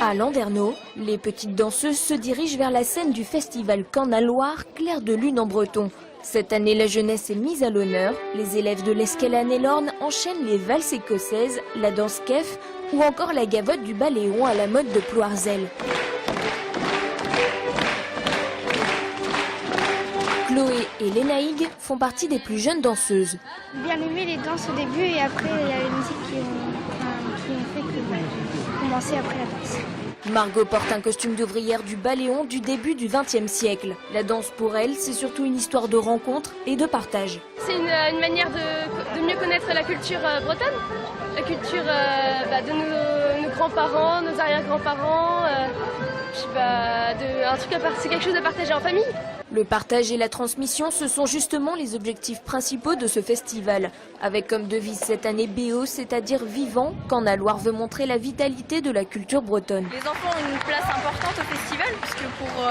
À Landerneau, les petites danseuses se dirigent vers la scène du festival Cornaloir, clair de lune en breton. Cette année, la jeunesse est mise à l'honneur. Les élèves de l'Escalane et l'Orne enchaînent les valses écossaises, la danse kef ou encore la gavotte du baléon à la mode de Ploirzel. Chloé et Lénaïg font partie des plus jeunes danseuses. J'ai bien aimé les danses au début et après il y a les musiques qui ont fait que j'ai commencé après la danse. Margot porte un costume d'ouvrière du baléon du début du XXe siècle. La danse pour elle, c'est surtout une histoire de rencontre et de partage. C'est une manière de mieux connaître la culture bretonne, la culture de nos grands-parents, nos arrière-grands-parents. C'est quelque chose à partager en famille. Le partage et la transmission, ce sont justement les objectifs principaux de ce festival. Avec comme devise cette année BO, c'est-à-dire vivant, Cornaloir veut montrer la vitalité de la culture bretonne. Les enfants ont une place importante au festival, puisque pour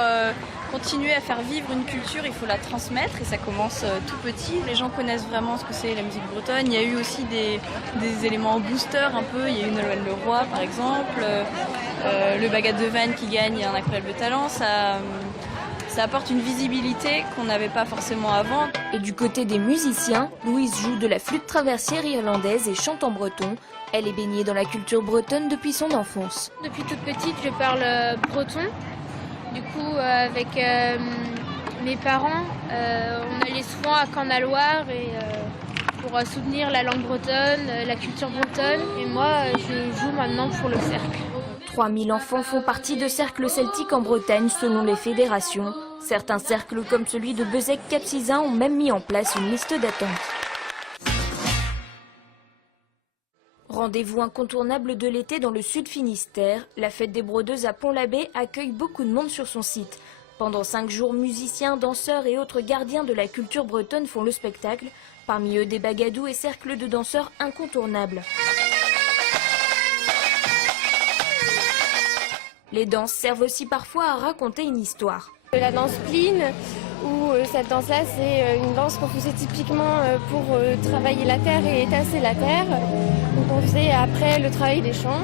continuer à faire vivre une culture, il faut la transmettre et ça commence tout petit. Les gens connaissent vraiment ce que c'est la musique bretonne. Il y a eu aussi des éléments booster un peu. Il y a eu Nolwenn Leroy par exemple, le Bagat de Vannes qui gagne un incroyable talent. Ça apporte une visibilité qu'on n'avait pas forcément avant. Et du côté des musiciens, Louise joue de la flûte traversière irlandaise et chante en breton. Elle est baignée dans la culture bretonne depuis son enfance. Depuis toute petite, je parle breton. Du coup, avec mes parents, on allait souvent à Cornaloir pour soutenir la langue bretonne, la culture bretonne. Et moi, je joue maintenant pour le cercle. 3000 enfants font partie de cercles celtiques en Bretagne selon les fédérations. Certains cercles comme celui de Bezec-Capcizun ont même mis en place une liste d'attente. Rendez-vous incontournable de l'été dans le sud Finistère, la fête des brodeuses à Pont-l'Abbé accueille beaucoup de monde sur son site. Pendant 5 jours, musiciens, danseurs et autres gardiens de la culture bretonne font le spectacle. Parmi eux, des bagadous et cercles de danseurs incontournables. Les danses servent aussi parfois à raconter une histoire. La danse pline, où cette danse-là, c'est une danse qu'on faisait typiquement pour travailler la terre et étasser la terre. Donc on faisait après le travail des champs.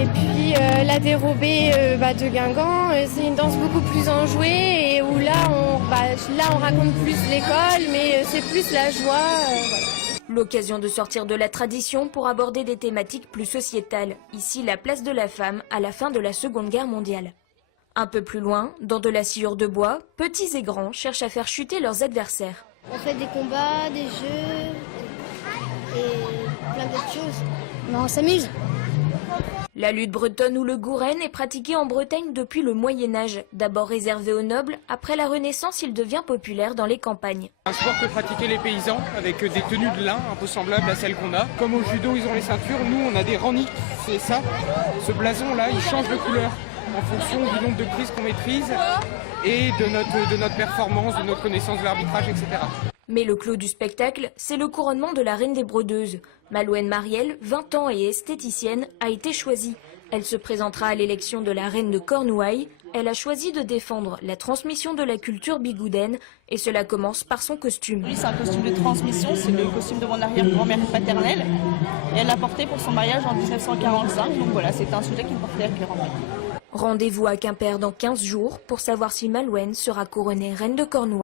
Et puis la dérobée de Guingamp, c'est une danse beaucoup plus enjouée et où là on raconte plus l'école, mais c'est plus la joie. Voilà. L'occasion de sortir de la tradition pour aborder des thématiques plus sociétales. Ici, la place de la femme à la fin de la Seconde Guerre mondiale. Un peu plus loin, dans de la sciure de bois, petits et grands cherchent à faire chuter leurs adversaires. On fait des combats, des jeux et plein d'autres choses. Mais on s'amuse. La lutte bretonne ou le gouren est pratiquée en Bretagne depuis le Moyen-Âge. D'abord réservé aux nobles, après la Renaissance, il devient populaire dans les campagnes. Un sport que pratiquaient les paysans avec des tenues de lin un peu semblables à celles qu'on a. Comme au judo, ils ont les ceintures, nous on a des raniques, c'est ça. Ce blason-là, il change de couleur en fonction du nombre de prises qu'on maîtrise et de notre performance, de notre connaissance de l'arbitrage, etc. Mais le clou du spectacle, c'est le couronnement de la reine des brodeuses. Malouine Marielle, 20 ans et esthéticienne, a été choisie. Elle se présentera à l'élection de la reine de Cornouailles. Elle a choisi de défendre la transmission de la culture bigoudaine et cela commence par son costume. Lui, c'est un costume de transmission, c'est le costume de mon arrière-grand-mère paternelle. Et elle l'a porté pour son mariage en 1945, donc voilà, c'était un sujet qui me portait à cœur en fait. Rendez-vous à Quimper dans 15 jours pour savoir si Malouine sera couronnée reine de Cornouailles.